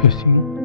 特性。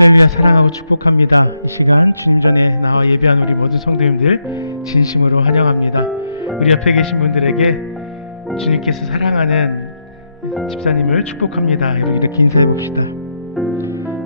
할렐루야. 사랑하고 축복합니다. 이 시간 주님 전에 나와 예배한 우리 모든 성도님들 진심으로 환영합니다. 우리 옆에 계신 분들에게 주님께서 사랑하는 집사님을 축복합니다. 이렇게 인사해 봅시다.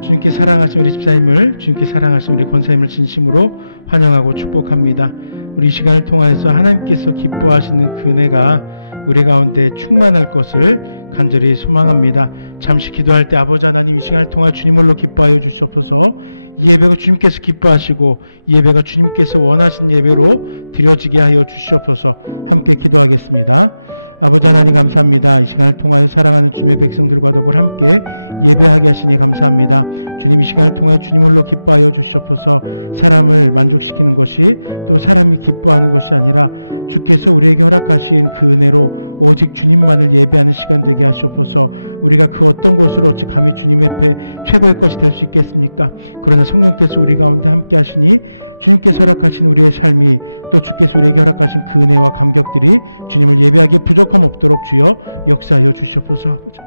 주님께 사랑하신 우리 집사님을, 주님께 사랑하신 우리 권사님을 진심으로 환영하고 축복합니다. 우리 이 시간을 통하여서 하나님께서 기뻐하시는 그 은혜가 우리 가운데 충만할 것을 간절히 소망합니다. 잠시 기도할 때 아버지 하나님, 이 시간을 통하여 주님을로 기뻐하여 주시옵소서. 이 예배가 주님께서 기뻐하시고 이 예배가 주님께서 원하신 예배로 드려지게 하여 주시옵소서. 함께 기도하겠습니다. 아버지 하나님 감사합니다. 이 시간을 통하여 사랑하는 주님의 백성들과 더불어 함께 예배하게 하시니 감사합니다. 주님, 이 시간을 통하여 주님을로 기뻐하여 주시옵소서. 사람을 만족시키는 것이 또 사람이 기뻐하는 것이 아니라 주께서 우리에게 허락하신 그 은혜로 오직 주님만을 예배하는 시간 되게 하시옵소서. 우리가 그 어떤 곳으로 어찌 감히 주님 앞에 최고의 것이 될 수 있겠습니까? 그러나 성령께서 우리 가운데 함께 하시니 주님께서 허락하신 우리의 삶이 또 주께서 우리에게 허락하신 그 은혜와 감격들이 주님을 예배하기에 부족함 없도록 주여 역사하여 주시옵소서. 아버지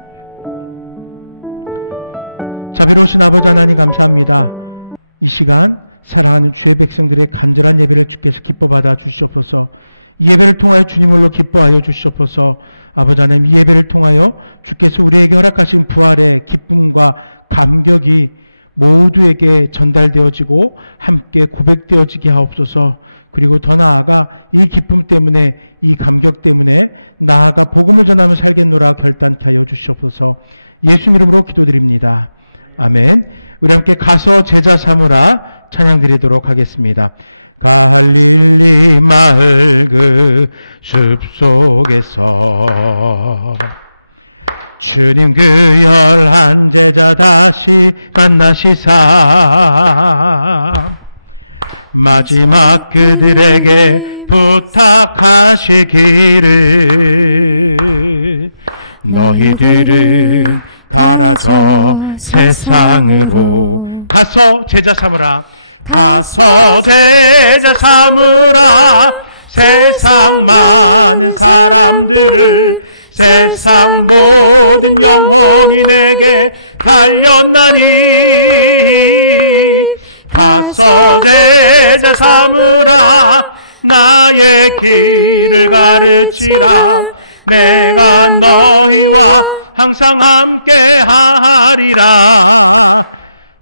자비로우신 아버지 하나님 감사합니다. 이 시간 사랑하는 주의 백성들의 간절한 예배를 주께서 기뻐 받아 주시옵소서. 이 예배를 통하여 주님을로 기뻐하여 주시옵소서. 아버지 하나님, 이 예배를 통하여 주께서 우리에게 허락하신 부활의 기쁨과 감격이 모두에게 전달되어지고 함께 고백되어지게 하옵소서. 그리고 더 나아가 이 기쁨 때문에, 이 감격 때문에 나아가 복음을 전하며 살겠노라 결단케 하여 주시옵소서. 예수 이름으로 기도드립니다. 아멘. 우리 함께 가서 제자 삼으라 찬양 드리도록 하겠습니다. 갈릴리 마을 그 숲속에서 주님 그 11 제자 다시 만나시사 마지막 그들에게 부탁하시기를 너희들은 가라져 세상으로 가서 제자 삼으라. 가서 제자 삼으라. 세상 많은 사람들을, 세상 모든 영혼이 내게 달렸나니 가서 제자 삼으라. 나의 길을 가르치라. 내가 너희와 항상 함께 하리라.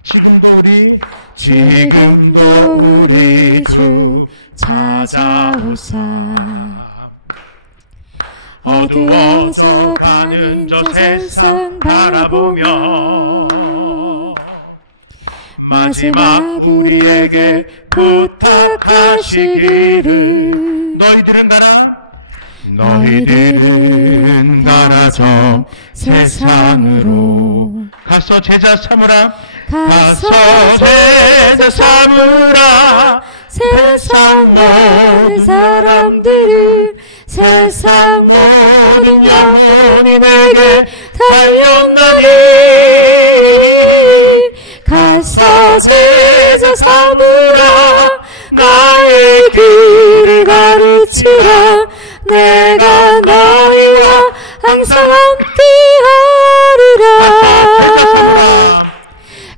지금도 우리 주 찾아오사. 어두워져 가는 저 세상 바라보며 마지막 우리에게 부탁하시기를 너희들은 가라. 너희들은 가라져 세상으로 가서 제자 삼으라. 가서 제자 삼으라. 세상 모든 사람들을, 세상 모든 영혼이 내게 달렸나니 가서 제자 삼으라. 나의 길을 가르치라. 내가 너희와 항상 함께하리라. 가서 제자 삼으라.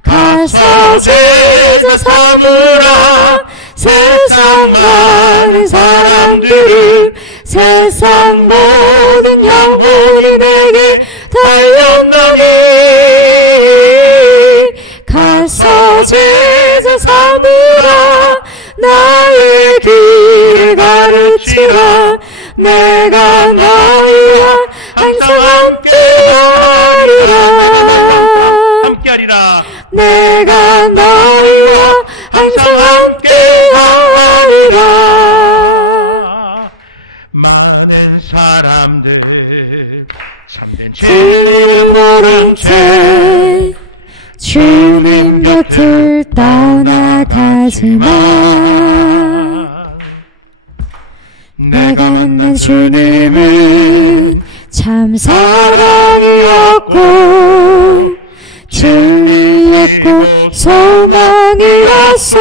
가서 제자 삼으라. 세상 많은 사람들을, 세상 모든 영혼이 내게 달렸나니 가서 제자 삼으라. 나의 길을 가르치라. 내가 너희와 항상 함께하리라. 내가 너희와 항상 함께하리라. 내가 너희와 항상 함께하리라. 많은 사람들 참된 진리를 모른 채 주님 곁을 떠나갔지만 내가 만난 주님은 참 사랑이었고 진리이고 소망이었소.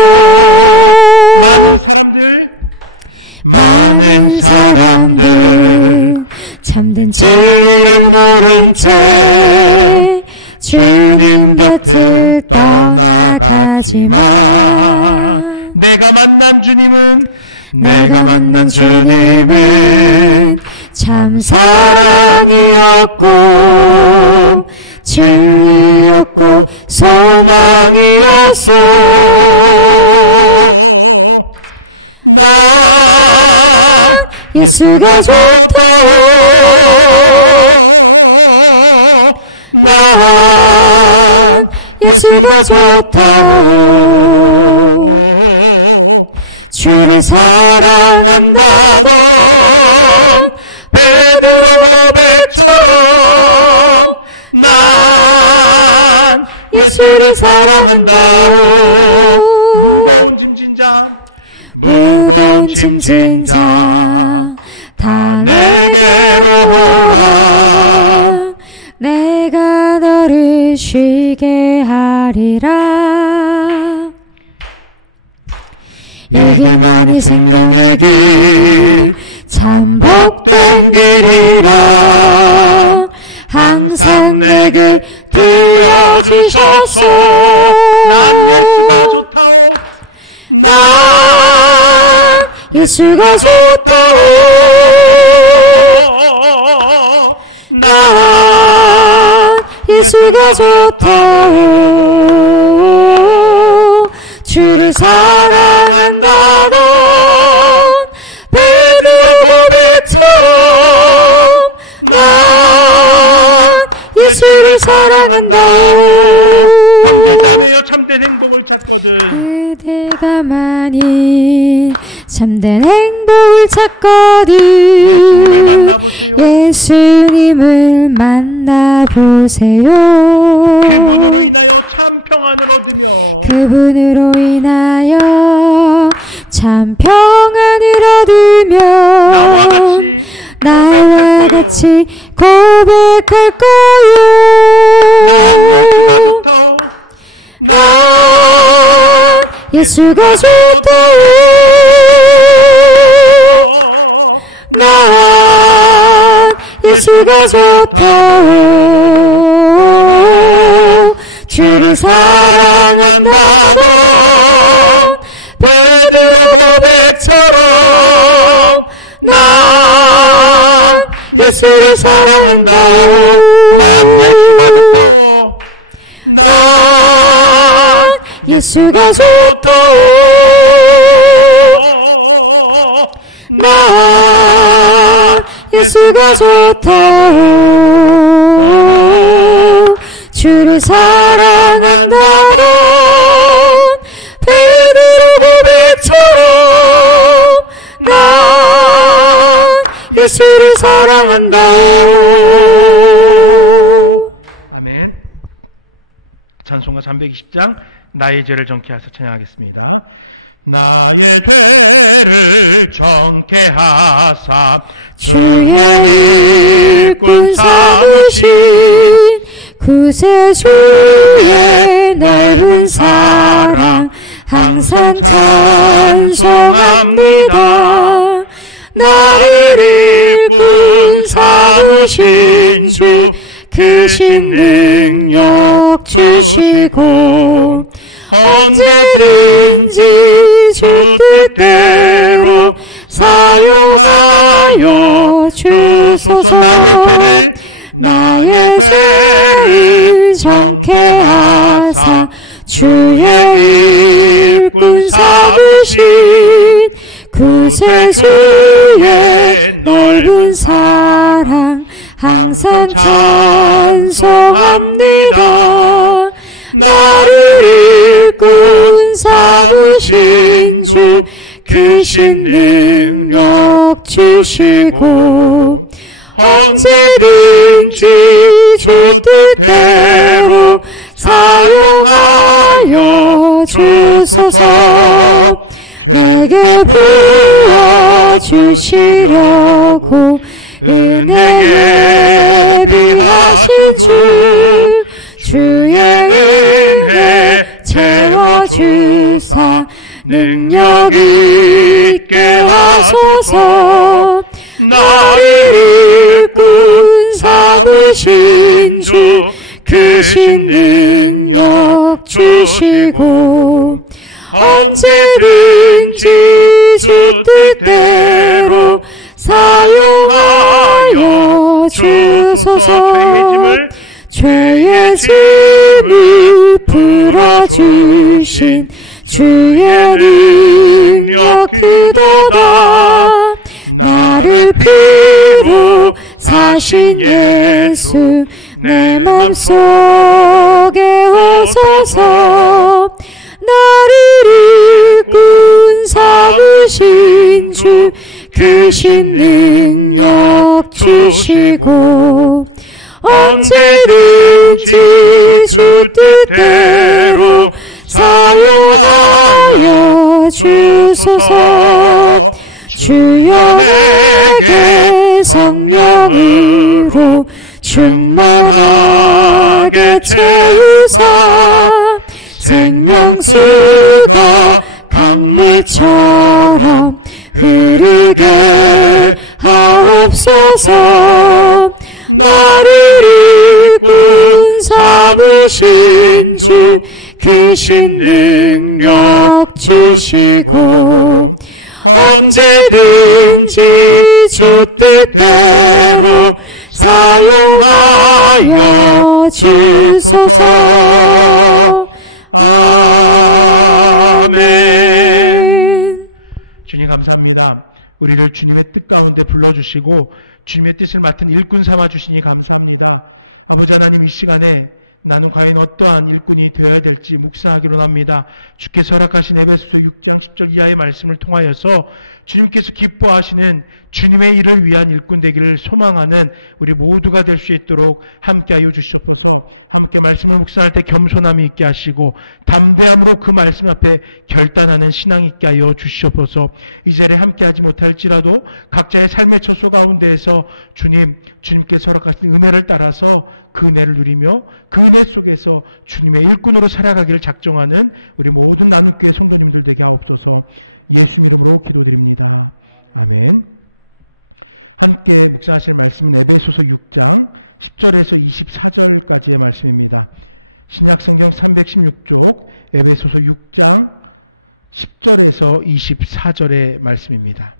많은 사람들 참된 진리를 모른 채 주님 곁을 떠나갔지만 내가 만난 주님은 참 사랑이었고 진리였고 소망이었소. 나 예수가 좋다오. 난 예수가 좋다오. 주를 사랑한다던 베드로 고백처럼 난 예수를 사랑한다오. 무거운 짐진 잠 다 내게로 오라. 내가 너를 쉬게 하리라. 이 길만이 생명의 길 참 복된 길이라 항상 내게 들려주셨소. 난 예수가 좋다오. 난 예수가 좋다오. 난 예수가 좋다오. 주를 사랑한다던 베드로 고백처럼 난 예수를 사랑한다오. 형제자매여 참된 행복을 찾거든. 그대가만이 참된 행복을 찾거든. 예수님을 만나보세요. 예수님을 만나보세요. 그분으로 인하여 참 평안을 얻으며 그분으로 인하여 참 평안을 얻으며 나와 같이 고백할 거요. 난 예수가 좋다오. 난 예수가 좋다오. 난 예수가 좋다오. 주를 사랑한다던 베드로 고백처럼 난 예수를 사랑한다오. 난 예수가 좋다오. 난 예수가 좋다오. 난 예수가 좋다오. 주를 사랑한다던 베드로 고백처럼 난 예수를 사랑한다오. 아멘. 찬송가 320장 나의 죄를 정케 하사 찬양하겠습니다. 나의 죄를 정케 하사 주의 일꾼 삼으신 구세주의 넓은 사랑 항상 찬송합니다. 나를 일꾼 삼으신 주 크신 능력 주시고 언제든지 주 뜻대로 사용하여 주소서. 나의 죄를 정케 하사 주의 일꾼 삼으신 구세주의 넓은 사랑 항상 찬송합니다. 나를 일꾼 삼으신 주 크신 능력 주시고 언제든지 주 뜻대로 사용하여 주소서. 죄게 부어주시려고 은혜에 비하신 주 주의 은혜 채워주사 능력 있게 하소서. 나를 일꾼 삼으신 주 크신 능력 주시고 언제든지 주 뜻대로 사용하여 주소서. 죄의 짐을 풀어주신 주의 능력 그도다. 나를 피로 사신 예수 내 맘속에 오소서. 나를 일꾼 삼으신 주 크신 능력 주시고 언제든지 주 뜻대로 사용하여 주소서. 주여 내게 성령으로 충만하게 채우사 생명수가 강물처럼 흐르게 하옵소서. 나를 일꾼 삼으신 주 크신 능력 주시고 언제든지 주 뜻대로 사용하여 주소서. 아멘. 주님 감사합니다. 우리를 주님의 뜻 가운데 불러주시고 주님의 뜻을 맡은 일꾼 삼아주시니 감사합니다. 아버지 하나님, 이 시간에 나는 과연 어떠한 일꾼이 되어야 될지 묵상하기로 합니다. 주께서 허락하신 에베소서 6장 10절 이하의 말씀을 통하여서 주님께서 기뻐하시는 주님의 일을 위한 일꾼 되기를 소망하는 우리 모두가 될 수 있도록 함께하여 주시옵소서. 함께 말씀을 묵상할 때 겸손함이 있게 하시고 담대함으로 그 말씀 앞에 결단하는 신앙이 있게 하여 주시옵소서. 이 자리에 함께하지 못할지라도 각자의 삶의 처소 가운데에서 주님께서 허락하신 은혜를 따라서 그 은혜를 누리며 그 은혜 속에서 주님의 일꾼으로 살아가기를 작정하는 우리 모든 나눔교회 성도님들 되게 하옵소서. 예수 이름으로 기도드립니다. 아멘. 함께 묵상하실 말씀은 에베소서 6장 10절에서 24절까지의 말씀입니다. 신약성경 316쪽 에베소서 6장 10절에서 24절의 말씀입니다.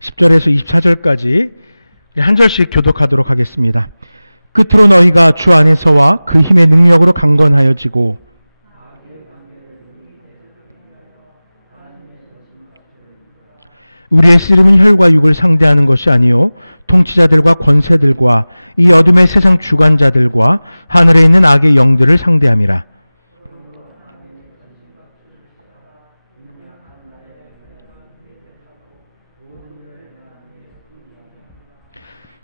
(10절에서 24절까지) 한 절씩 교독하도록 하겠습니다. 끝으로 너희가 주 안에서와 그 힘의 능력으로 강건하여지고 우리의 씨름은 혈과 육을 상대하는 것이 아니요 통치자들과 권세들과 이 어둠의 세상 주관자들과 하늘에 있는 악의 영들을 상대함이라.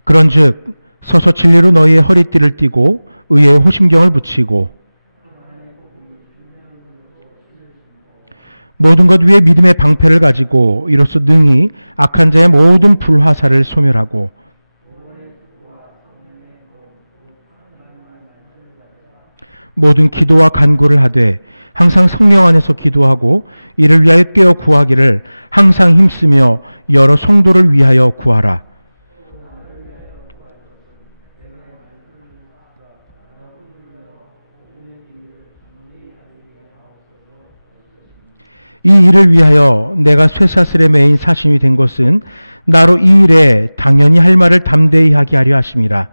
그런즉 서서 진리로 너희의 허리띠를 띠고 의의 호심경을 붙이고 모든 것 위에 믿음의 방패를 가지고 이로써 능히 악한 자의 모든 불화살을 소멸하고 모든 기도와 간구를 하되 항상 성령 안에서 기도하고 이를 위하여 깨어 구하기를 항상 힘쓰며 여러 성도를 위하여 구하라. 이 일을 위하여 내가 쇠사슬에 매인 사심이 된 것은 나로 이 일에 당연히 할 말을 담대히 하게 하려 하심이라.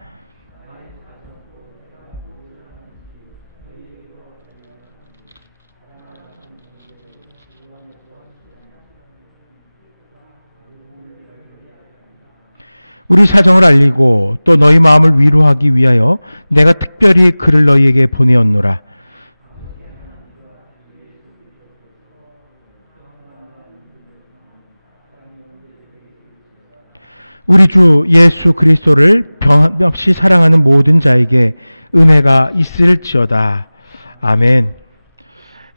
우리 사정을 알리고 또 너희 마음을 위로하기 위하여 내가 특별히 글을 너희에게 보내었노라. 우리 주 예수 그리스도를 변함없이 사랑하는 모든 자에게 은혜가 있을지어다. 아멘.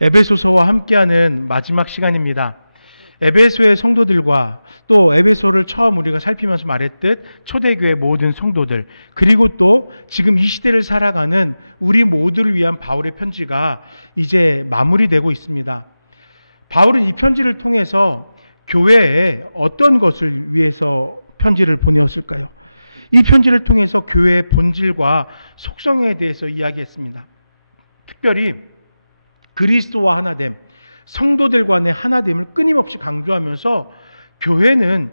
에베소서와 함께하는 마지막 시간입니다. 에베소의 성도들과 또 에베소를 처음 우리가 살피면서 말했듯 초대교회 모든 성도들, 그리고 또 지금 이 시대를 살아가는 우리 모두를 위한 바울의 편지가 이제 마무리되고 있습니다. 바울은 이 편지를 통해서 교회에 어떤 것을 위해서 편지를 보내었을까요? 이 편지를 통해서 교회의 본질과 속성에 대해서 이야기했습니다. 특별히 그리스도와 하나됨, 성도들 간의 하나됨을 끊임없이 강조하면서 교회는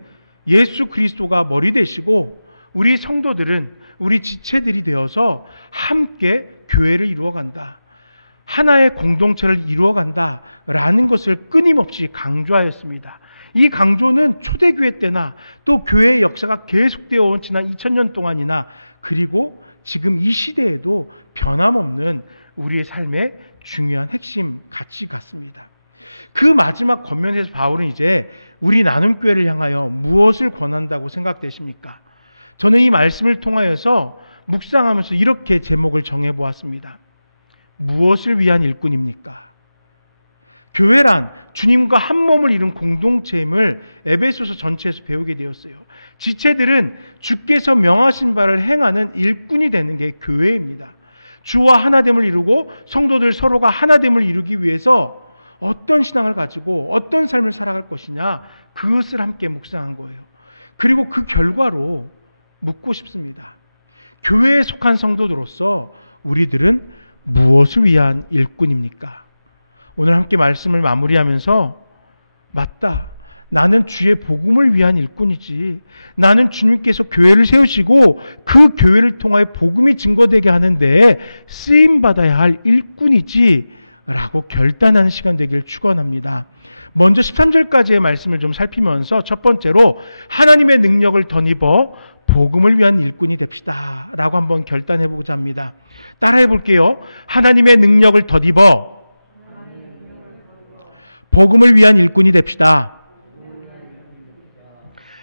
예수 그리스도가 머리 되시고 우리 성도들은 우리 지체들이 되어서 함께 교회를 이루어간다. 하나의 공동체를 이루어간다라는 것을 끊임없이 강조하였습니다. 이 강조는 초대교회 때나 또 교회의 역사가 계속되어 온 지난 2000년 동안이나 그리고 지금 이 시대에도 변함없는 우리의 삶의 중요한 핵심 가치 같습니다. 그 마지막 권면에서 바울은 이제 우리 나눔교회를 향하여 무엇을 권한다고 생각되십니까? 저는 이 말씀을 통하여서 묵상하면서 이렇게 제목을 정해보았습니다. 무엇을 위한 일꾼입니까? 교회란 주님과 한 몸을 이룬 공동체임을 에베소서 전체에서 배우게 되었어요. 지체들은 주께서 명하신 바를 행하는 일꾼이 되는 게 교회입니다. 주와 하나됨을 이루고 성도들 서로가 하나됨을 이루기 위해서 어떤 신앙을 가지고 어떤 삶을 살아갈 것이냐, 그것을 함께 묵상한 거예요. 그리고 그 결과로 묻고 싶습니다. 교회에 속한 성도들로서 우리들은 무엇을 위한 일꾼입니까? 오늘 함께 말씀을 마무리하면서 맞다. 나는 주의 복음을 위한 일꾼이지. 나는 주님께서 교회를 세우시고 그 교회를 통하여 복음이 증거되게 하는데 쓰임받아야 할 일꾼이지 라고 결단하는 시간 되기를 축원합니다. 먼저 13절까지의 말씀을 좀 살피면서 첫 번째로 하나님의 능력을 덧입어 복음을 위한 일꾼이 됩시다 라고 한번 결단해보고자 합니다. 따라해 볼게요. 하나님의 능력을 덧입어 복음을 위한 일꾼이 됩시다.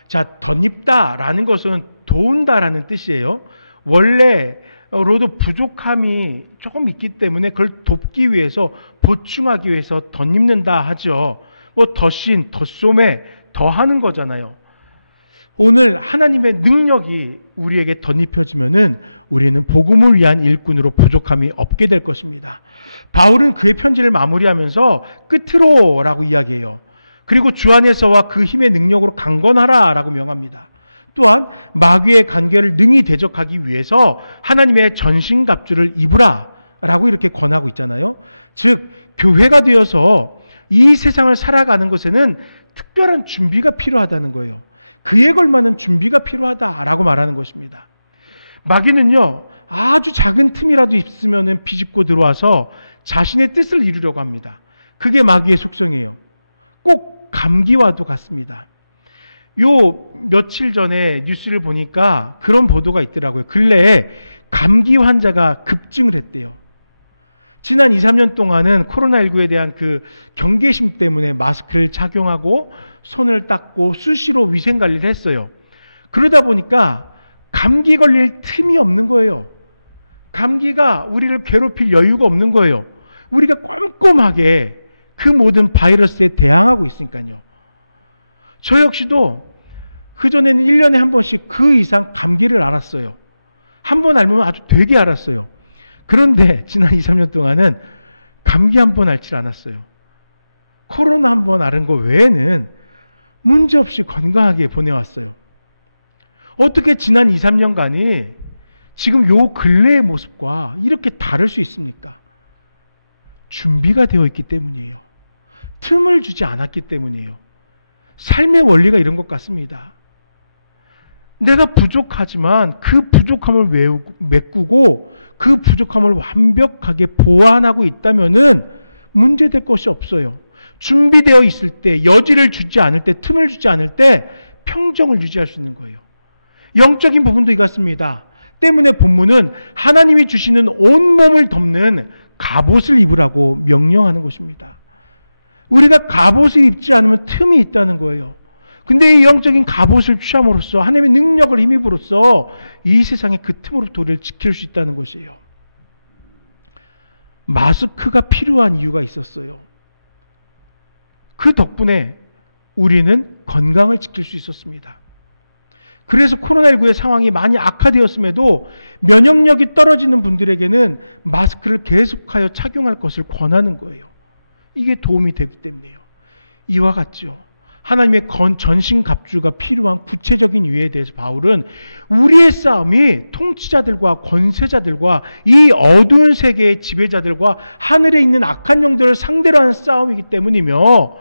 자, 덧입다라는 것은 도운다라는 뜻이에요. 원래로도 부족함이 조금 있기 때문에 그걸 돕기 위해서, 보충하기 위해서 덧입는다 하죠. 뭐 덧신, 덧소매, 더하는 거잖아요. 오늘 하나님의 능력이 우리에게 덧입혀지면은 우리는 복음을 위한 일꾼으로 부족함이 없게 될 것입니다. 바울은 그의 편지를 마무리하면서 끝으로라고 이야기해요. 그리고 주 안에서와 그 힘의 능력으로 강건하라라고 명합니다. 또한 마귀의 간계를 능히 대적하기 위해서 하나님의 전신갑주를 입으라라고 이렇게 권하고 있잖아요. 즉 교회가 되어서 이 세상을 살아가는 것에는 특별한 준비가 필요하다는 거예요. 그에 걸맞는 준비가 필요하다라고 말하는 것입니다. 마귀는요, 아주 작은 틈이라도 있으면 비집고 들어와서 자신의 뜻을 이루려고 합니다. 그게 마귀의 속성이에요. 꼭 감기와도 같습니다. 요 며칠 전에 뉴스를 보니까 그런 보도가 있더라고요. 근래에 감기 환자가 급증을 했대요. 지난 2, 3년 동안은 코로나19에 대한 그 경계심 때문에 마스크를 착용하고 손을 닦고 수시로 위생관리를 했어요. 그러다 보니까 감기 걸릴 틈이 없는 거예요. 감기가 우리를 괴롭힐 여유가 없는 거예요. 우리가 꼼꼼하게 그 모든 바이러스에 대항하고 있으니까요. 저 역시도 그전에는 1년에 한 번씩 그 이상 감기를 앓았어요. 한 번 앓으면 아주 되게 앓았어요. 그런데 지난 2, 3년 동안은 감기 한 번 앓지 않았어요. 코로나 한 번 앓은 거 외에는 문제없이 건강하게 보내왔어요. 어떻게 지난 2, 3년간이 지금 요 근래의 모습과 이렇게 다를 수 있습니까? 준비가 되어 있기 때문이에요. 틈을 주지 않았기 때문이에요. 삶의 원리가 이런 것 같습니다. 내가 부족하지만 그 부족함을 메꾸고 그 부족함을 완벽하게 보완하고 있다면은 문제될 것이 없어요. 준비되어 있을 때, 여지를 주지 않을 때, 틈을 주지 않을 때 평정을 유지할 수 있는 거예요. 영적인 부분도 이같습니다. 때문에 본문은 하나님이 주시는 온몸을 덮는 갑옷을 입으라고 명령하는 것입니다. 우리가 갑옷을 입지 않으면 틈이 있다는 거예요. 근데 이 영적인 갑옷을 취함으로써 하나님의 능력을 힘입으로써 이 세상의 그 틈으로부터 우리를 지킬 수 있다는 것이에요. 마스크가 필요한 이유가 있었어요. 그 덕분에 우리는 건강을 지킬 수 있었습니다. 그래서 코로나19의 상황이 많이 악화되었음에도 면역력이 떨어지는 분들에게는 마스크를 계속하여 착용할 것을 권하는 거예요. 이게 도움이 되기 때문이에요. 이와 같죠. 하나님의 전신갑주가 필요한 구체적인 이유에 대해서 바울은 우리의 싸움이 통치자들과 권세자들과 이 어두운 세계의 지배자들과 하늘에 있는 악한 영들을 상대로 하는 싸움이기 때문이며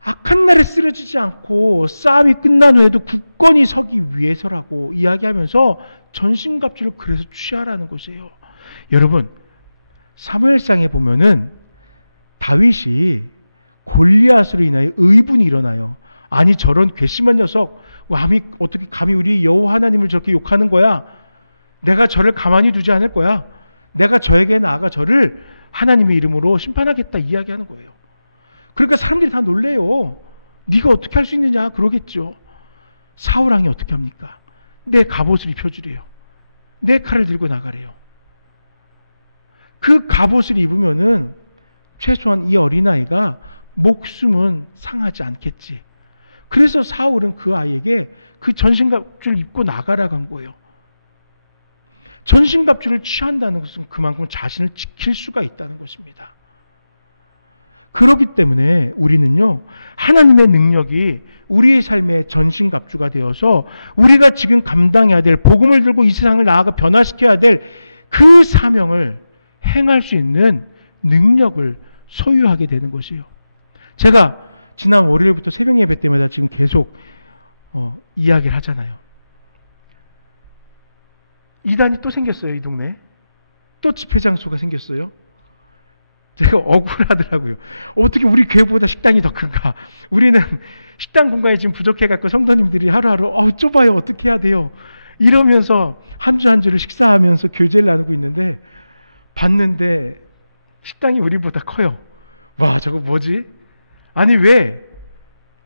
악한 날에 쓰러지지 않고 싸움이 끝난 후에도 굳건히 서기 위해서라고 이야기하면서 전신갑주를 그래서 취하라는 것이에요. 여러분, 사무엘상에 보면은 다윗이 골리앗으로 인하여 의분이 일어나요. 아니 저런 괘씸한 녀석 어떻게 감히 우리 여호와 하나님을 저렇게 욕하는 거야? 내가 저를 가만히 두지 않을 거야. 내가 저에게 나아가 저를 하나님의 이름으로 심판하겠다 이야기하는 거예요. 그러니까 사람들이 다 놀래요. 네가 어떻게 할 수 있느냐 그러겠죠. 사울왕이 어떻게 합니까? 내 갑옷을 입혀주래요. 내 칼을 들고 나가래요. 그 갑옷을 입으면은 최소한 이 어린아이가 목숨은 상하지 않겠지. 그래서 사울은 그 아이에게 그 전신갑주를 입고 나가라고 한 거예요. 전신갑주를 취한다는 것은 그만큼 자신을 지킬 수가 있다는 것입니다. 그렇기 때문에 우리는요, 하나님의 능력이 우리의 삶의 전신갑주가 되어서 우리가 지금 감당해야 될 복음을 들고 이 세상을 나아가 변화시켜야 될 그 사명을 행할 수 있는 능력을 소유하게 되는 것이에요. 제가 지난 월요일부터 새벽 예배 때마다 지금 계속 이야기를 하잖아요. 이단이 또 생겼어요. 이 동네에. 또 집회 장소가 생겼어요. 제가 억울하더라고요. 어떻게 우리 교회보다 식당이 더 큰가? 우리는 식당 공간이 지금 부족해갖고 성도님들이 하루하루 좁아요. 어떻게 해야 돼요? 이러면서 한 주 한 주를 식사하면서 교제를 나누고 있는데 봤는데 식당이 우리보다 커요. 와, 저거 뭐지? 아니 왜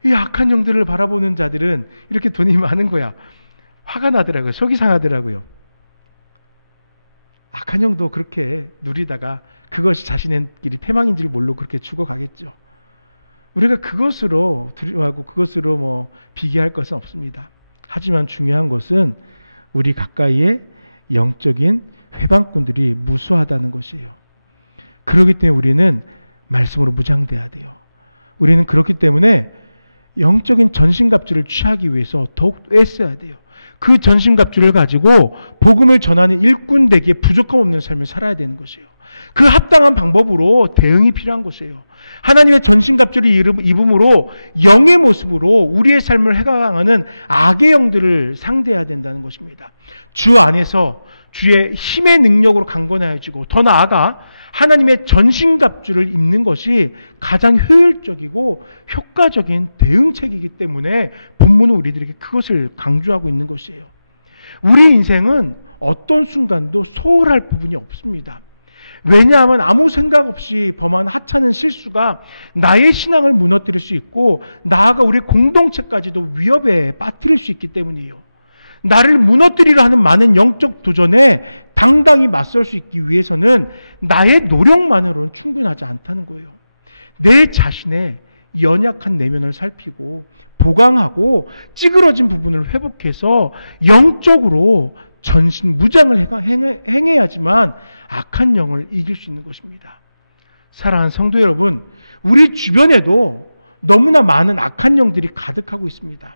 이 악한 영들을 바라보는 자들은 이렇게 돈이 많은 거야? 화가 나더라고요. 속이 상하더라고요. 악한 영도 그렇게 누리다가 그것이 자신의끼리 패망인 줄 모르고 그렇게 죽어가겠죠. 우리가 그것으로 두려워하고 그것으로 비교할 것은 없습니다. 하지만 중요한 것은 우리 가까이에 영적인 회방꾼들이 무수하다는 것이에요. 그렇기 때문에 우리는 말씀으로 무장돼야 돼요. 우리는 그렇기 때문에 영적인 전신갑주를 취하기 위해서 더욱 애써야 돼요. 그 전신갑주를 가지고 복음을 전하는 일꾼 되기에 부족함 없는 삶을 살아야 되는 것이에요. 그 합당한 방법으로 대응이 필요한 것이에요. 하나님의 전신갑주를 입음으로 영의 모습으로 우리의 삶을 해강하는 악의 영들을 상대해야 된다는 것입니다. 주 안에서 주의 힘의 능력으로 강건하여지고 더 나아가 하나님의 전신갑주를 입는 것이 가장 효율적이고 효과적인 대응책이기 때문에 본문은 우리들에게 그것을 강조하고 있는 것이에요. 우리 인생은 어떤 순간도 소홀할 부분이 없습니다. 왜냐하면 아무 생각 없이 범한 하찮은 실수가 나의 신앙을 무너뜨릴 수 있고 나아가 우리 공동체까지도 위협에 빠뜨릴 수 있기 때문이에요. 나를 무너뜨리려 하는 많은 영적 도전에 당당히 맞설 수 있기 위해서는 나의 노력만으로는 충분하지 않다는 거예요. 내 자신의 연약한 내면을 살피고 보강하고 찌그러진 부분을 회복해서 영적으로 전신 무장을 행해야지만 악한 영을 이길 수 있는 것입니다. 사랑하는 성도 여러분, 우리 주변에도 너무나 많은 악한 영들이 가득하고 있습니다.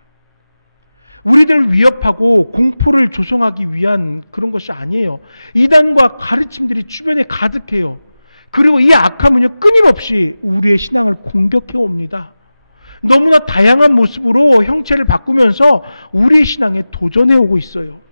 우리들을 위협하고 공포를 조성하기 위한 그런 것이 아니에요. 이단과 가르침들이 주변에 가득해요. 그리고 이 악함은요, 끊임없이 우리의 신앙을 공격해 옵니다. 너무나 다양한 모습으로 형체를 바꾸면서 우리의 신앙에 도전해 오고 있어요.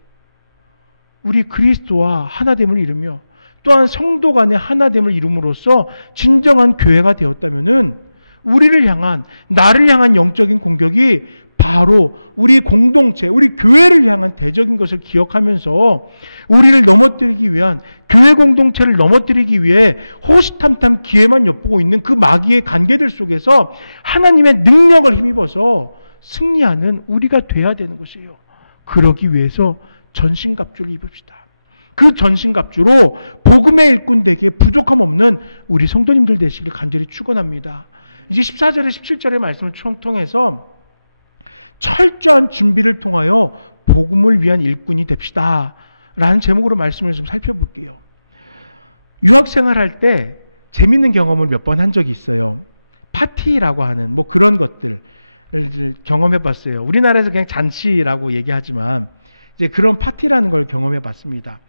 우리 그리스도와 하나됨을 이루며 또한 성도 간의 하나됨을 이룸으로써 진정한 교회가 되었다면은 우리를 향한, 나를 향한 영적인 공격이 바로 우리 공동체, 우리 교회를 향한 대적인 것을 기억하면서 우리를 넘어뜨리기 위한, 교회 공동체를 넘어뜨리기 위해 호시탐탐 기회만 엿보고 있는 그 마귀의 관계들 속에서 하나님의 능력을 힘입어서 승리하는 우리가 돼야 되는 것이에요. 그러기 위해서 전신갑주를 입읍시다. 그 전신갑주로 복음의 일꾼 되기에 부족함 없는 우리 성도님들 되시길 간절히 축원합니다. 이제 14절에 17절의 말씀을 통해서 철저한 준비를 통하여 복음을 위한 일꾼이 됩시다 라는 제목으로 말씀을 좀 살펴볼게요. 유학생활 할 때 재밌는 경험을 몇 번 한 적이 있어요. 파티라고 하는 그런 것들을 경험해 봤어요. 우리나라에서 그냥 잔치라고 얘기하지만 이제 그런 파티라는 걸 경험해 봤습니다.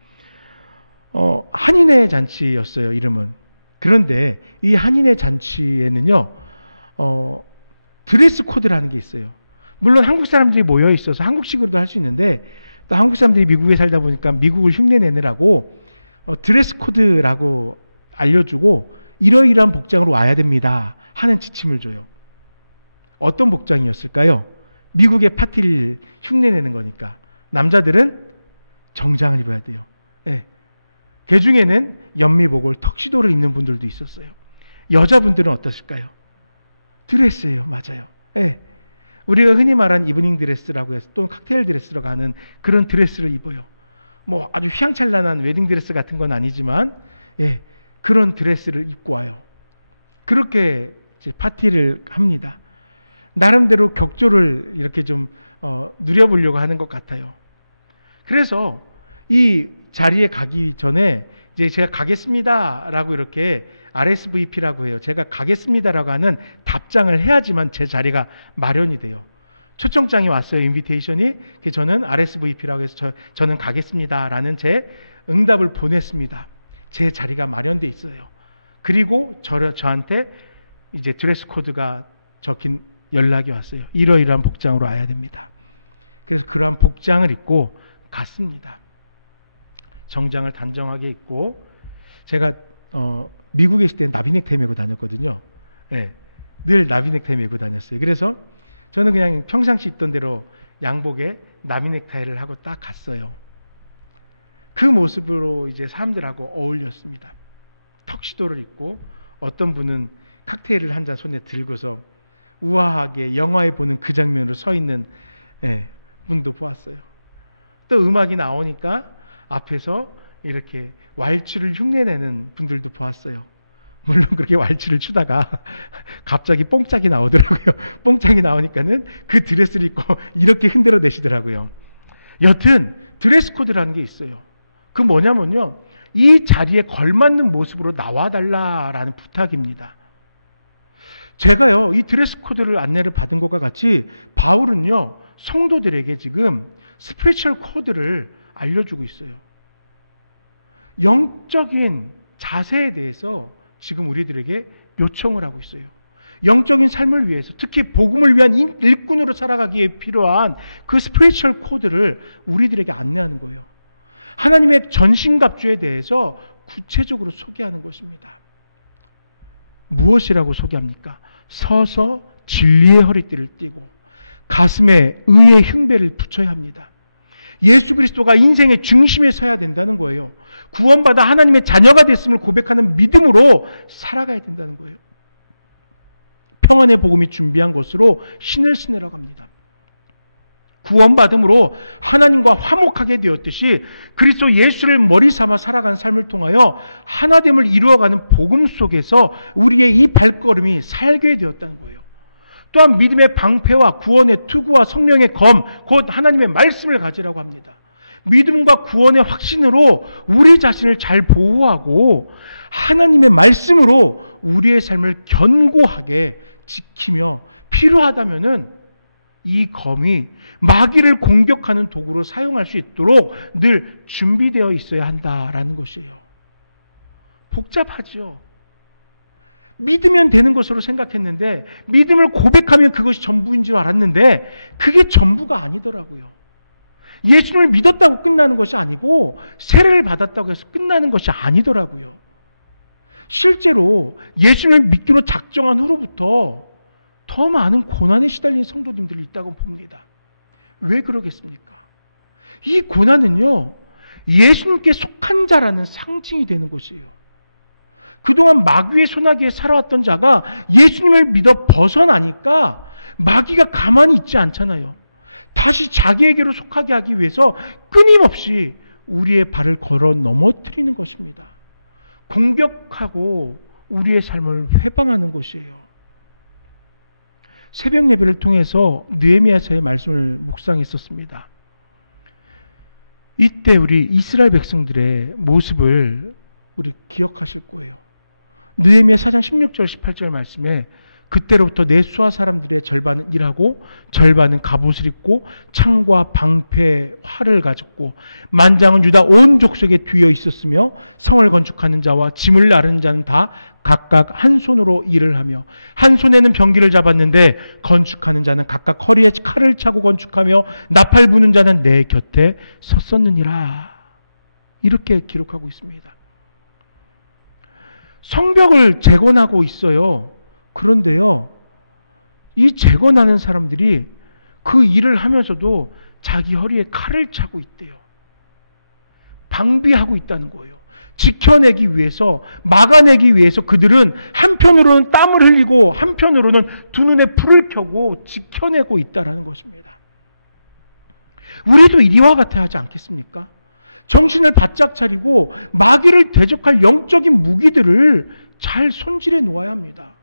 한인의 잔치였어요, 이름은. 그런데 이 한인의 잔치에는요, 드레스 코드라는 게 있어요. 물론 한국 사람들이 모여 있어서 한국식으로도 할 수 있는데, 또 한국 사람들이 미국에 살다 보니까 미국을 흉내내느라고 드레스 코드라고 알려주고 이러이러한 복장으로 와야 됩니다 하는 지침을 줘요. 어떤 복장이었을까요? 미국의 파티를 흉내내는 거니까 남자들은 정장을 입어야 돼요. 네. 그 중에는 연미복을 턱시도를 입는 분들도 있었어요. 여자분들은 어떠실까요? 드레스예요. 맞아요. 네. 우리가 흔히 말하는 이브닝 드레스라고 해서 또는 칵테일 드레스라고 하는 그런 드레스를 입어요. 뭐 아주 휘황찬란한 웨딩 드레스 같은 건 아니지만 그런 드레스를 입고 와요. 그렇게 이제 파티를 합니다. 나름대로 격조를 이렇게 좀 누려보려고 하는 것 같아요. 그래서 이 자리에 가기 전에 이제 제가 가겠습니다라고 이렇게 RSVP라고 해요. 제가 가겠습니다라고 하는 답장을 해야지만 제 자리가 마련이 돼요. 초청장이 왔어요. 인비테이션이. 저는 RSVP라고 해서 저는 가겠습니다라는 제 응답을 보냈습니다. 제 자리가 마련돼 있어요. 그리고 저한테 이제 드레스 코드가 적힌 연락이 왔어요. 이러이러한 복장으로 와야 됩니다. 그래서 그러한 복장을 입고 갔습니다. 정장을 단정하게 입고, 제가 미국에 있을 때 나비넥타이 메고 다녔거든요. 네, 늘 나비넥타이 메고 다녔어요. 그래서 저는 그냥 평상시 입던 대로 양복에 나비넥타이를 하고 딱 갔어요. 그 모습으로 이제 사람들하고 어울렸습니다. 턱시도를 입고 어떤 분은 칵테일을 한 잔 손에 들고서 우아하게 영화에 보는 그 장면으로 서 있는 분도 보았어요. 또 음악이 나오니까 앞에서 이렇게 왈츠를 흉내내는 분들도 보았어요. 물론 그렇게 왈츠를 추다가 갑자기 뽕짝이 나오더라고요. 뽕짝이 나오니까는 그 드레스를 입고 이렇게 흔들어 내시더라고요. 여튼 드레스 코드라는 게 있어요. 그 뭐냐면요, 이 자리에 걸맞는 모습으로 나와달라라는 부탁입니다. 제가요, 이 드레스 코드를 안내를 받은 것과 같이 바울은요, 성도들에게 지금 스피리추얼 코드를 알려주고 있어요. 영적인 자세에 대해서 지금 우리들에게 요청을 하고 있어요. 영적인 삶을 위해서, 특히 복음을 위한 일꾼으로 살아가기에 필요한 그 스피리추얼 코드를 우리들에게 안내하는 거예요. 하나님의 전신갑주에 대해서 구체적으로 소개하는 것입니다. 무엇이라고 소개합니까? 서서 진리의 허리띠를 띠고 가슴에 의의 흉배를 붙여야 합니다. 예수 그리스도가 인생의 중심에 서야 된다는 거예요. 구원받아 하나님의 자녀가 됐음을 고백하는 믿음으로 살아가야 된다는 거예요. 평안의 복음이 준비한 것으로 신을 신으라고 합니다. 구원받음으로 하나님과 화목하게 되었듯이 그리스도 예수를 머리 삼아 살아가는 삶을 통하여 하나됨을 이루어가는 복음 속에서 우리의 이 발걸음이 살게 되었다는 거예요. 또한 믿음의 방패와 구원의 투구와 성령의 검, 곧 하나님의 말씀을 가지라고 합니다. 믿음과 구원의 확신으로 우리 자신을 잘 보호하고 하나님의 말씀으로 우리의 삶을 견고하게 지키며 필요하다면은 이 검이 마귀를 공격하는 도구로 사용할 수 있도록 늘 준비되어 있어야 한다라는 것이에요. 복잡하죠. 믿으면 되는 것으로 생각했는데, 믿음을 고백하면 그것이 전부인 줄 알았는데 그게 전부가 아니더라고요. 예수님을 믿었다고 끝나는 것이 아니고 세례를 받았다고 해서 끝나는 것이 아니더라고요. 실제로 예수님을 믿기로 작정한 후로부터 더 많은 고난에 시달린 성도님들이 있다고 봅니다. 왜 그러겠습니까? 이 고난은요, 예수님께 속한 자라는 상징이 되는 것이에요. 그동안 마귀의 소나기에 살아왔던 자가 예수님을 믿어 벗어나니까 마귀가 가만히 있지 않잖아요. 다시 자기에게로 속하게 하기 위해서 끊임없이 우리의 발을 걸어 넘어뜨리는 것입니다. 공격하고 우리의 삶을 회방하는 것이에요. 새벽 예배를 통해서 느헤미야서의 말씀을 묵상했었습니다. 이때 우리 이스라엘 백성들의 모습을 우리 기억하실 거예요. 느헤미야 4장 16절 18절 말씀에 그때로부터 내 수하 사람들의 절반은 일하고 절반은 갑옷을 입고 창과 방패, 활을 가졌고 만장은 유다 온 족속에 뒤어 있었으며 성을 건축하는 자와 짐을 나르는 자는 다 각각 한 손으로 일을 하며 한 손에는 병기를 잡았는데 건축하는 자는 각각 허리에 칼을 차고 건축하며 나팔 부는 자는 내 곁에 섰었느니라. 이렇게 기록하고 있습니다. 성벽을 재건하고 있어요. 그런데요, 이 재건하는 사람들이 그 일을 하면서도 자기 허리에 칼을 차고 있대요. 방비하고 있다는 거예요. 지켜내기 위해서, 막아내기 위해서 그들은 한편으로는 땀을 흘리고 한편으로는 두 눈에 불을 켜고 지켜내고 있다는 것입니다. 우리도 이와 같아 하지 않겠습니까? 정신을 바짝 차리고 마귀를 대적할 영적인 무기들을 잘 손질해 놓아야 합니다.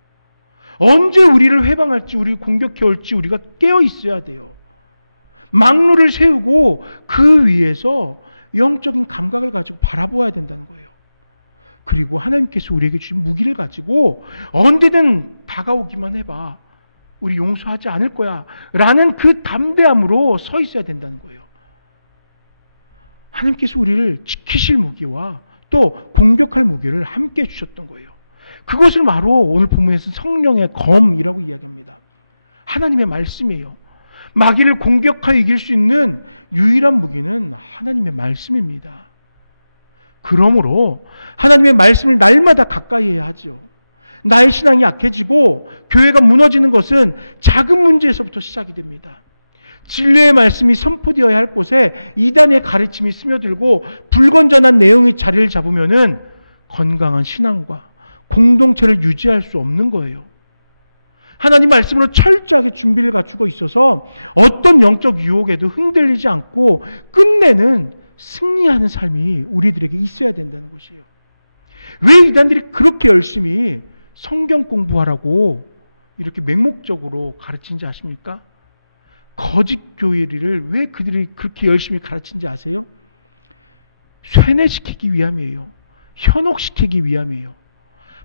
언제 우리를 회방할지, 우리를 공격해 올지 우리가 깨어 있어야 돼요. 막루를 세우고 그 위에서 영적인 감각을 가지고 바라보아야 된다는 거예요. 그리고 하나님께서 우리에게 주신 무기를 가지고 언제든 다가오기만 해봐. 우리 용서하지 않을 거야. 라는 그 담대함으로 서 있어야 된다는 거예요. 하나님께서 우리를 지키실 무기와 또 공격할 무기를 함께 주셨던 거예요. 그것을 바로 오늘 본문에서는 성령의 검이라고 이야기합니다. 하나님의 말씀이에요. 마귀를 공격하여 이길 수 있는 유일한 무기는 하나님의 말씀입니다. 그러므로 하나님의 말씀을 날마다 가까이 해야 하죠. 나의 신앙이 약해지고 교회가 무너지는 것은 작은 문제에서부터 시작이 됩니다. 진리의 말씀이 선포되어야 할 곳에 이단의 가르침이 스며들고 불건전한 내용이 자리를 잡으면은 건강한 신앙과 공동체를 유지할 수 없는 거예요. 하나님 말씀으로 철저하게 준비를 갖추고 있어서 어떤 영적 유혹에도 흔들리지 않고 끝내는 승리하는 삶이 우리들에게 있어야 된다는 것이에요. 왜 이단들이 그렇게 열심히 성경 공부하라고 이렇게 맹목적으로 가르치는지 아십니까? 거짓 교리를 왜 그들이 그렇게 열심히 가르치는지 아세요? 쇠뇌시키기 위함이에요. 현혹시키기 위함이에요.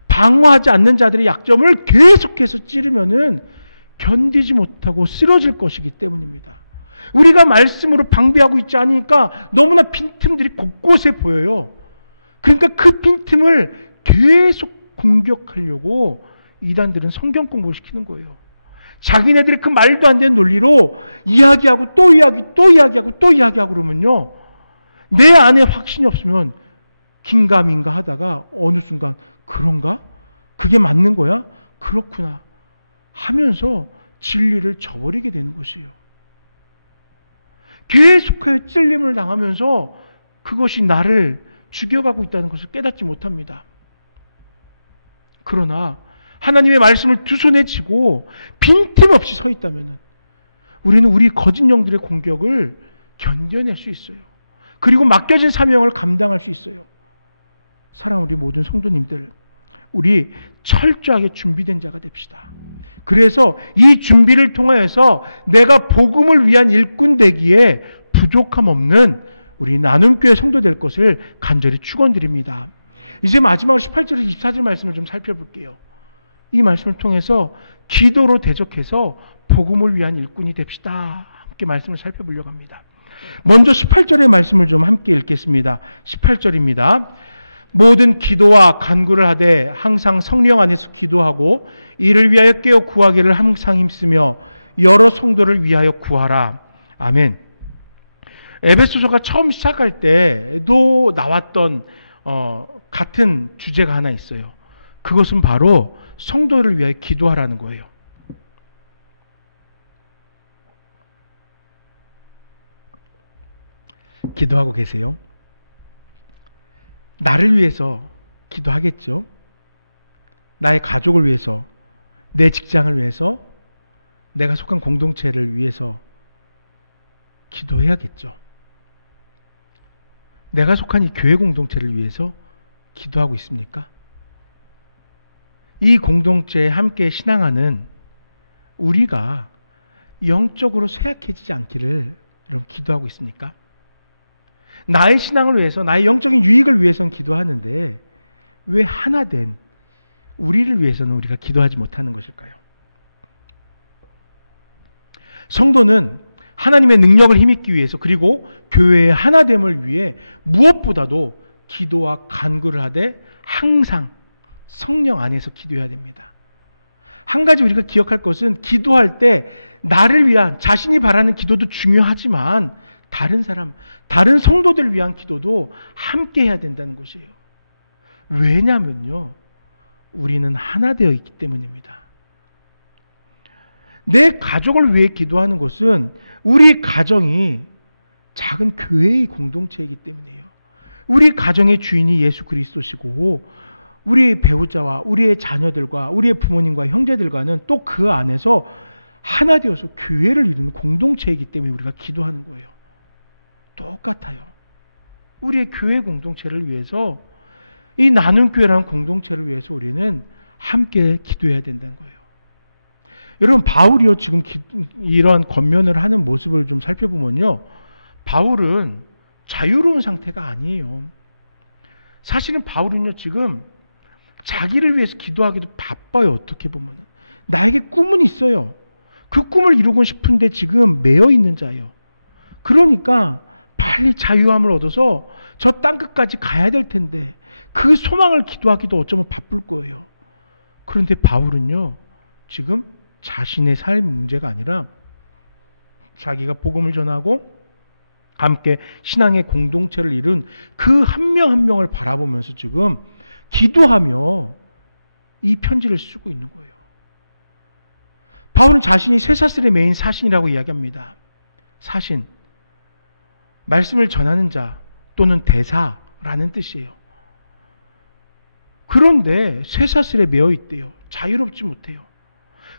방어하지 않는 자들의 약점을 계속해서 찌르면은 견디지 못하고 쓰러질 것이기 때문입니다. 우리가 말씀으로 방비하고 있지 않으니까 너무나 빈틈들이 곳곳에 보여요. 그러니까 그 빈틈을 계속 공격하려고 이단들은 성경 공부를 시키는 거예요. 자기네들이 그 말도 안 되는 논리로 이야기하고 또 이야기하고 그러면요, 내 안에 확신이 없으면 긴가민가 하다가 어느 순간 그런가? 그게 맞는 거야? 그렇구나 하면서 진리를 저버리게 되는 것이에요. 계속해서 찔림을 당하면서 그것이 나를 죽여가고 있다는 것을 깨닫지 못합니다. 그러나 하나님의 말씀을 두 손에 쥐고 빈틈없이 서 있다면 우리는 우리 거짓 영들의 공격을 견뎌낼 수 있어요. 그리고 맡겨진 사명을 감당할 수 있어요. 사랑하는 우리 모든 성도님들, 우리 철저하게 준비된 자가 됩시다. 그래서 이 준비를 통하여서 내가 복음을 위한 일꾼 되기에 부족함 없는 우리 나눔교회 성도 될 것을 간절히 축원드립니다. 이제 마지막으로 18절에서 24절 말씀을 좀 살펴볼게요. 이 말씀을 통해서 기도로 대적해서 복음을 위한 일꾼이 됩시다. 함께 말씀을 살펴보려고 합니다. 먼저 18절의 말씀을 좀 함께 읽겠습니다. 18절입니다. 모든 기도와 간구를 하되 항상 성령 안에서 기도하고 이를 위하여 깨어 구하기를 항상 힘쓰며 여러 성도를 위하여 구하라. 아멘. 에베소서가 처음 시작할 때도 나왔던 같은 주제가 하나 있어요. 그것은 바로 성도를 위하여 기도하라는 거예요. 기도하고 계세요? 나를 위해서 기도하겠죠? 나의 가족을 위해서, 내 직장을 위해서, 내가 속한 공동체를 위해서 기도해야겠죠. 내가 속한 이 교회 공동체를 위해서 기도하고 있습니까? 이 공동체에 함께 신앙하는 우리가 영적으로 쇠약해지지 않기를 여러분 기도하고 있습니까? 나의 신앙을 위해서, 나의 영적인 유익을 위해서는 기도하는데 왜 하나 된 우리를 위해서는 우리가 기도하지 못하는 것일까요? 성도는 하나님의 능력을 힘입기 위해서 그리고 교회의 하나됨을 위해 무엇보다도 기도와 간구를 하되 항상 성령 안에서 기도해야 됩니다. 한 가지 우리가 기억할 것은 기도할 때 나를 위한 자신이 바라는 기도도 중요하지만 다른 사람, 다른 성도들을 위한 기도도 함께 해야 된다는 것이에요. 왜냐면요, 우리는 하나 되어 있기 때문입니다. 내 가족을 위해 기도하는 것은 우리 가정이 작은 교회의 공동체이기 때문이에요. 우리 가정의 주인이 예수 그리스도시고 우리 배우자와 우리의 자녀들과 우리의 부모님과 형제들과는 또 그 안에서 하나 되어서 교회를 이루는 공동체이기 때문에 우리가 기도하는 거예요. 똑같아요. 우리의 교회 공동체를 위해서, 이 나눔교회라는 공동체를 위해서 우리는 함께 기도해야 된다는 거예요. 여러분, 바울이요, 지금 이런 권면을 하는 모습을 좀 살펴보면요, 바울은 자유로운 상태가 아니에요. 사실은 바울은요, 지금 자기를 위해서 기도하기도 바빠요. 어떻게 보면은 나에게 꿈은 있어요. 그 꿈을 이루고 싶은데 지금 매여 있는 자예요. 그러니까 빨리 자유함을 얻어서 저 땅끝까지 가야 될 텐데 그 소망을 기도하기도 어쩌면 바쁠 거예요. 그런데 바울은요, 지금 자신의 삶 문제가 아니라 자기가 복음을 전하고 함께 신앙의 공동체를 이룬 그 한 명 한 명을 바라보면서 지금 기도하며 이 편지를 쓰고 있는 거예요. 바울은 자신이 쇠사슬의 매인 사신이라고 이야기합니다. 사신, 말씀을 전하는 자 또는 대사라는 뜻이에요. 그런데 쇠사슬에 매어 있대요. 자유롭지 못해요.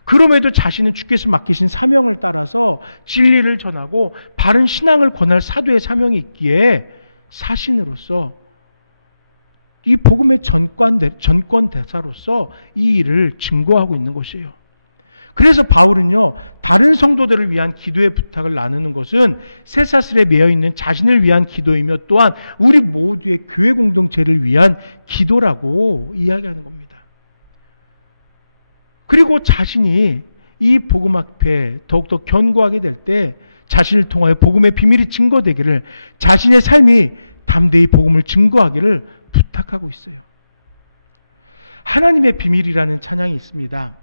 그럼에도 자신은 주께서 맡기신 사명을 따라서 진리를 전하고 바른 신앙을 권할 사도의 사명이 있기에 사신으로서 이 복음의 전권 대사로서 이 일을 증거하고 있는 것이에요. 그래서 바울은요, 다른 성도들을 위한 기도의 부탁을 나누는 것은 쇠사슬에 매여 있는 자신을 위한 기도이며 또한 우리 모두의 교회 공동체를 위한 기도라고 이야기하는 겁니다. 그리고 자신이 이 복음 앞에 더욱더 견고하게 될 때 자신을 통하여 복음의 비밀이 증거되기를, 자신의 삶이 담대히 복음을 증거하기를 부탁하고 있어요. 하나님의 비밀이라는 찬양이 있습니다.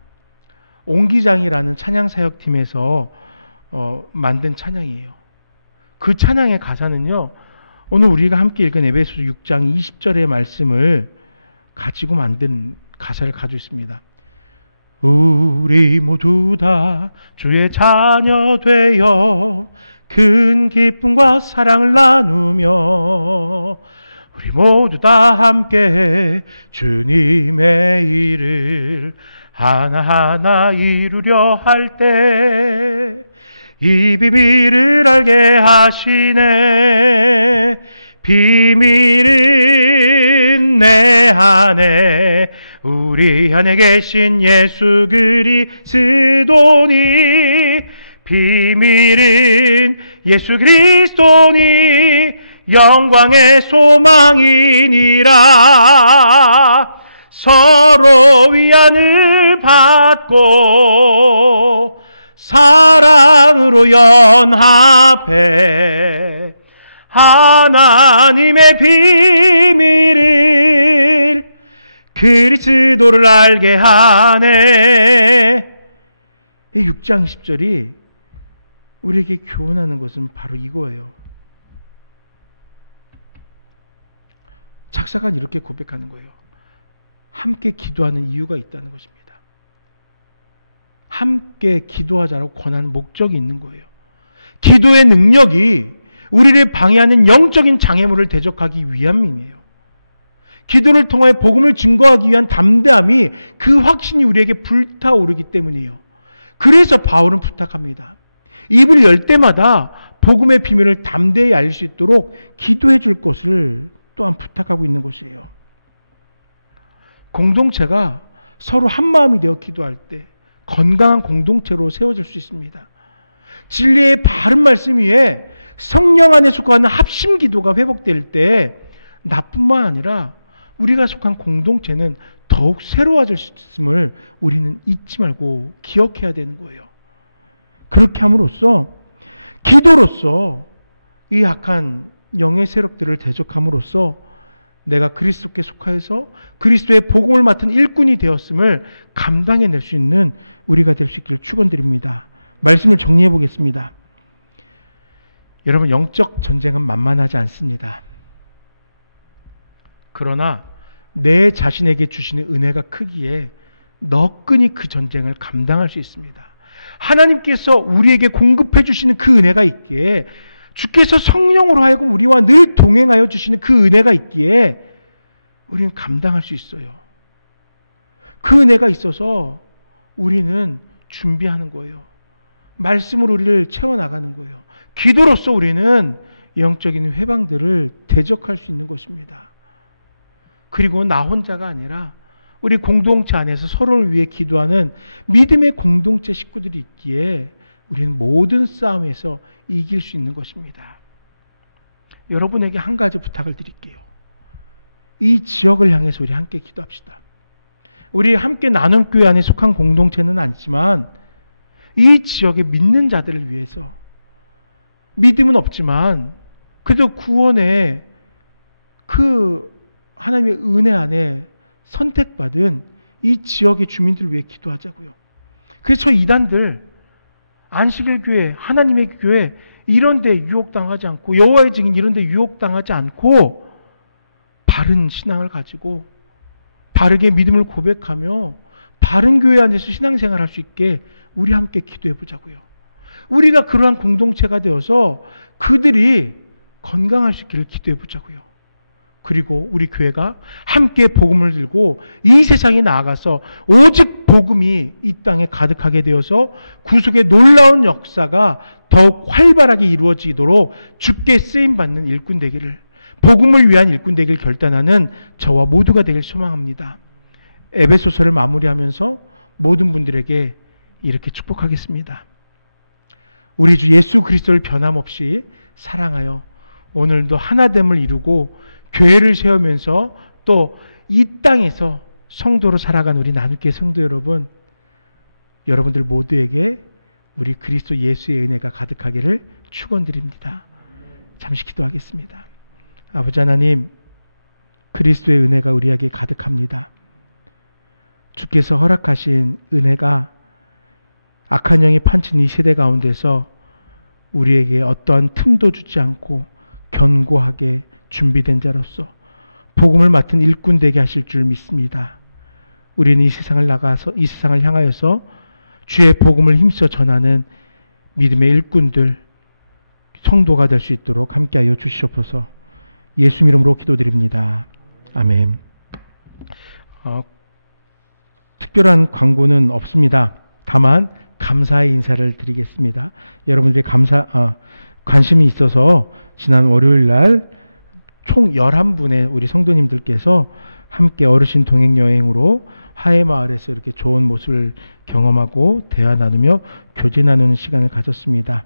옹기장이라는 찬양사역팀에서 만든 찬양이에요. 그 찬양의 가사는요, 오늘 우리가 함께 읽은 에베소서 6장 20절의 말씀을 가지고 만든 가사를 가지고 있습니다. 우리 모두 다 주의 자녀 되어 큰 기쁨과 사랑을 나누며 우리 모두 다 함께 주님의 일을 하나하나 이루려 할 때 이 비밀을 알게 하시네. 비밀은 내 안에 우리 안에 계신 예수 그리스도니, 비밀은 예수 그리스도니 영광의 소망이니라. 서로 위안을 받고 사랑으로 연합해 하나님의 비밀을 그리스도를 알게 하네. 이 6장 20절이 우리에게 교훈하는 것은 바로 이거예요. 작사가는 이렇게 고백하는 거예요. 함께 기도하는 이유가 있다는 것입니다. 함께 기도하자라고 권하는 목적이 있는 거예요. 기도의 능력이 우리를 방해하는 영적인 장애물을 대적하기 위함이에요. 기도를 통하여 복음을 증거하기 위한 담대함이, 그 확신이 우리에게 불타오르기 때문이에요. 그래서 바울은 부탁합니다. 입을 열 때마다 복음의 비밀을 담대히 알릴 수 있도록 기도해 줄 것을 또한 부탁하고 있는 것이에요. 공동체가 서로 한마음이 되어 기도할 때 건강한 공동체로 세워질 수 있습니다. 진리의 바른 말씀 위에 성령 안에 속하는 합심 기도가 회복될 때 나뿐만 아니라 우리가 속한 공동체는 더욱 새로워질 수 있음을 우리는 잊지 말고 기억해야 되는 거예요. 그렇게 함으로써 기도로써 이 악한 영의 세력들을 대적함으로써 내가 그리스도께 속하여서 그리스도의 복음을 맡은 일꾼이 되었음을 감당해낼 수 있는 우리가 될 수 있기를 축원드립니다. 말씀을 정리해 보겠습니다. 여러분, 영적 전쟁은 만만하지 않습니다. 그러나 내 자신에게 주시는 은혜가 크기에 너끈히 그 전쟁을 감당할 수 있습니다. 하나님께서 우리에게 공급해 주시는 그 은혜가 있기에, 주께서 성령으로 하여금 우리와 늘 동행하여 주시는 그 은혜가 있기에 우리는 감당할 수 있어요. 그 은혜가 있어서 우리는 준비하는 거예요. 말씀으로 우리를 채워나가는 거예요. 기도로서 우리는 영적인 회방들을 대적할 수 있는 것입니다. 그리고 나 혼자가 아니라 우리 공동체 안에서 서로를 위해 기도하는 믿음의 공동체 식구들이 있기에 우리는 모든 싸움에서 이길 수 있는 것입니다. 여러분에게 한 가지 부탁을 드릴게요. 이 지역을 향해서 우리 함께 기도합시다. 우리 함께 나눔교회 안에 속한 공동체는 아니지만 이 지역의 믿는 자들을 위해서, 믿음은 없지만 그래도 구원의 그 하나님의 은혜 안에 선택받은 이 지역의 주민들을 위해 기도하자고요. 그래서 저 이단들, 안식일 교회, 하나님의 교회 이런 데 유혹당하지 않고, 여호와의 증인 이런 데 유혹당하지 않고 바른 신앙을 가지고 바르게 믿음을 고백하며 바른 교회 안에서 신앙생활을 할 수 있게 우리 함께 기도해 보자고요. 우리가 그러한 공동체가 되어서 그들이 건강할 수 있기를 기도해 보자고요. 그리고 우리 교회가 함께 복음을 들고 이 세상에 나아가서 오직 복음이 이 땅에 가득하게 되어서 구속의 놀라운 역사가 더욱 활발하게 이루어지도록 주께 쓰임받는 일꾼 되기를, 복음을 위한 일꾼 되기를 결단하는 저와 모두가 되길 소망합니다. 에베소서를 마무리하면서 모든 분들에게 이렇게 축복하겠습니다. 우리 주 예수 그리스도를 변함없이 사랑하여 오늘도 하나됨을 이루고 교회를 세우면서 또 이 땅에서 성도로 살아간 우리 나눔교회 성도 여러분, 여러분들 모두에게 우리 그리스도 예수의 은혜가 가득하기를 축원드립니다. 잠시 기도하겠습니다. 아버지 하나님, 그리스도의 은혜가 우리에게 가득합니다. 주께서 허락하신 은혜가 악한 영이 판친 이 세대 가운데서 우리에게 어떠한 틈도 주지 않고 견고하게 준비된 자로서 복음을 맡은 일꾼 되게 하실 줄 믿습니다. 우리는 이 세상을 나가서, 이 세상을 향하여서 주의 복음을 힘써 전하는 믿음의 일꾼들, 성도가 될 수 있도록 함께하여 주시옵소서. 예수 이름으로 기도드립니다. 아멘. 특별한 광고는 없습니다. 다만 감사의 인사를 드리겠습니다. 여러분들이 관심이 있어서 지난 월요일 날 총 11분의 우리 성도님들께서 함께 어르신 동행여행으로 화해마을에서 이렇게 좋은 모습을 경험하고 대화 나누며 교제 나누는 시간을 가졌습니다.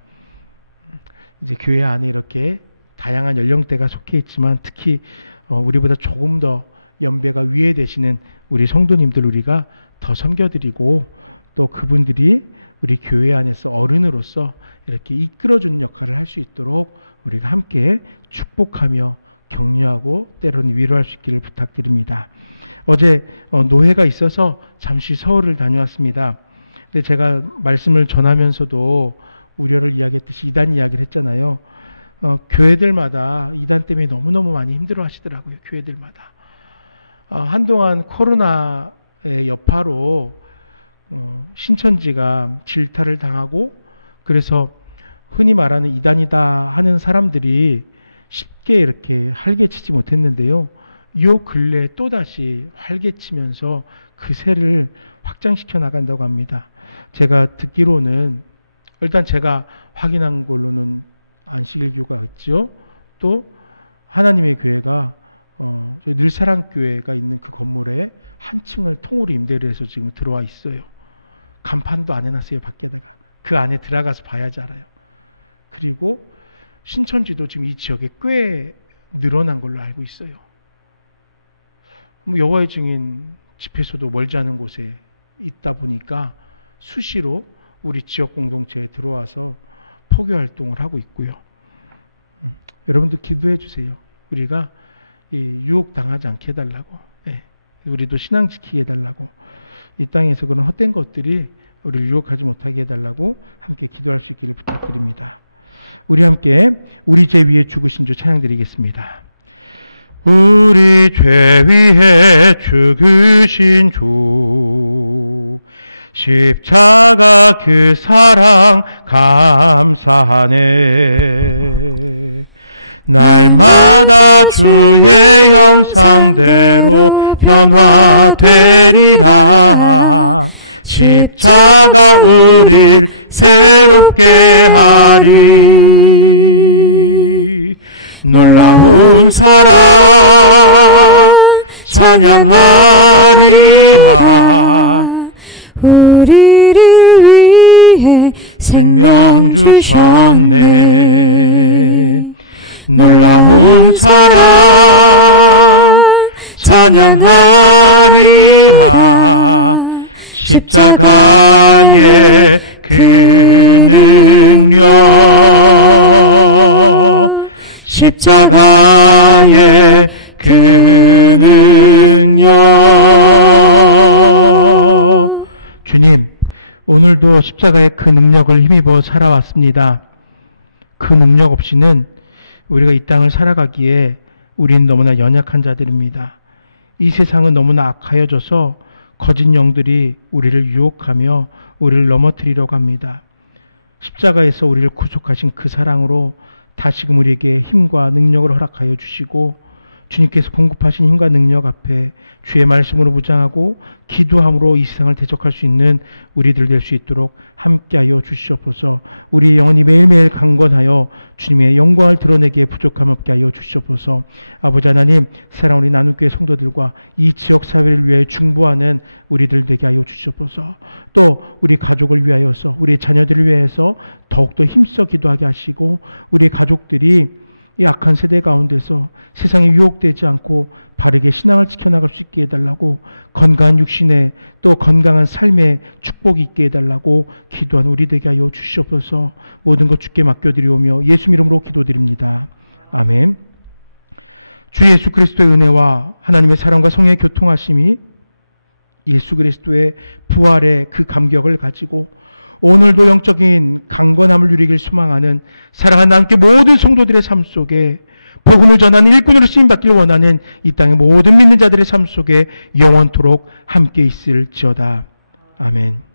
이제 교회 안에 이렇게 다양한 연령대가 속해 있지만 특히 우리보다 조금 더 연배가 위에 되시는 우리 성도님들 우리가 더 섬겨드리고, 또 그분들이 우리 교회 안에서 어른으로서 이렇게 이끌어주는 역할을 할 수 있도록 우리가 함께 축복하며 격려하고 때로는 위로할 수 있기를 부탁드립니다. 어제 노회가 있어서 잠시 서울을 다녀왔습니다. 근데 제가 말씀을 전하면서도 우려를 이야기했듯이 이단 이야기를 했잖아요. 교회들마다 이단 때문에 너무너무 많이 힘들어 하시더라고요. 교회들마다. 한동안 코로나의 여파로 신천지가 질타를 당하고, 그래서 흔히 말하는 이단이다 하는 사람들이 쉽게 이렇게 활개치지 못했는데요. 요 근래 또다시 활개치면서 그 세를 확장시켜 나간다고 합니다. 제가 듣기로는, 일단 제가 확인한 걸로는 안식일 교회가 있죠. 또 하나님의 교회가 저희 늘사랑교회가 있는 그 건물에 한 층을 통으로 임대를 해서 지금 들어와 있어요. 간판도 안 해놨어요, 밖에다가. 그 안에 들어가서 봐야지 알아요. 그리고 신천지도 지금 이 지역에 꽤 늘어난 걸로 알고 있어요. 여호와의 증인 집회소도 멀지 않은 곳에 있다 보니까 수시로 우리 지역 공동체에 들어와서 포교 활동을 하고 있고요. 여러분도 기도해 주세요. 우리가 유혹 당하지 않게 해달라고, 우리도 신앙 지키게 해달라고, 이 땅에서 그런 헛된 것들이 우리를 유혹하지 못하게 해달라고 함께 기도할 수 있기를 부탁드립니다. 우리 함께 우리 죄 위에 죽으신 주 찬양 드리겠습니다. 우리 죄 위에 죽으신 주, 십자가 그 사랑 감사하네. 날마다 주의 형상대로 변화되리라. 십자가 우릴 새롭게 하리. 놀라운 사랑 찬양하리라. 우리를 위해 생명 주셨네. 놀라운 사랑 찬양하리라. 십자가의 그 능력, 십자가의 그 능력. 주님, 오늘도 십자가의 그 능력을 힘입어 살아왔습니다. 그 능력 없이는 우리가 이 땅을 살아가기에 우린 너무나 연약한 자들입니다. 이 세상은 너무나 악하여져서 거짓 영들이 우리를 유혹하며 우리를 넘어뜨리려고 합니다. 십자가에서 우리를 구속하신 그 사랑으로 다시금 우리에게 힘과 능력을 허락하여 주시고, 주님께서 공급하신 힘과 능력 앞에 주의 말씀으로 무장하고 기도함으로 이 세상을 대적할 수 있는 우리들 될 수 있도록 함께하여 주시옵소서. 우리의 영혼이 매일매일 강건하여 주님의 영광을 드러내기에 부족함 없게 하여 주시옵소서. 아버지 하나님, 사랑하는 우리 나눔교회 성도들과 이 지역사회를 위해 중보하는 우리들 되게 하여 주시옵소서. 또 우리 가족을 위하여서, 우리 자녀들을 위해서 더욱더 힘써 기도하게 하시고, 우리 가족들이 이 악한 세대 가운데서 세상에 유혹되지 않고 바르게 신앙을 지켜나갈 수 있게 해달라고, 건강한 육신에 또 건강한 삶에 축복이 있게 해달라고 기도한 우리 되게 하여 주시옵소서. 모든 것 주께 맡겨드리오며 예수 이름으로 기도드립니다. 아멘. 주 예수 그리스도의 은혜와 하나님의 사랑과 성령의 교통하심이 예수 그리스도의 부활의 그 감격을 가지고 오늘도 영적인 강건함을 누리길 소망하는 사랑하는 하나님께 모든 성도들의 삶 속에, 복음을 전하는 일꾼으로 쓰임받기를 원하는 이 땅의 모든 믿는 자들의 삶 속에 영원토록 함께 있을지어다. 아멘.